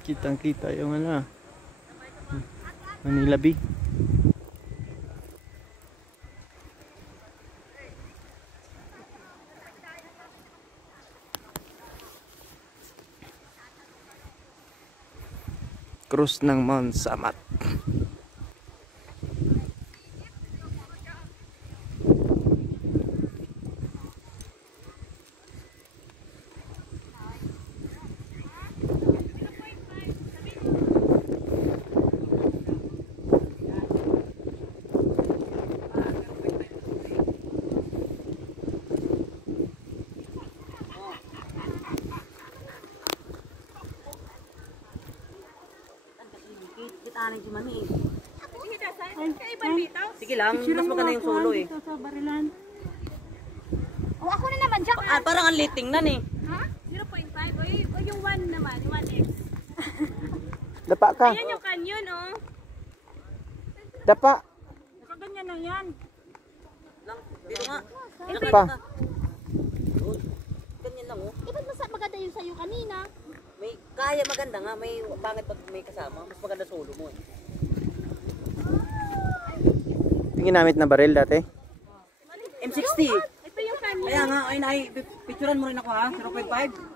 Kitang-kita yung ano, Manila Bay. Cruise ng Mount Samat. Sige lang, mas maganda yung solo eh. Oh, ako na naman, Jack. Ah, parang ang liting nan eh. Ha? 0.5? O yung 1 naman, yung 1x. Dapa ka. Ayan yung canyon, oh. Dapa. Nakaganyan na yan. Dito nga. Pa. Ganyan lang oh. Ba't mas maganda yung sa'yo kanina? May kaya maganda nga, may pangit pag may kasama. Mas maganda solo mo eh. Yung ginamit na baril dati. M60. Ito yung canyon. Kaya nga, ay picturean mo rin ako ha, 0.5.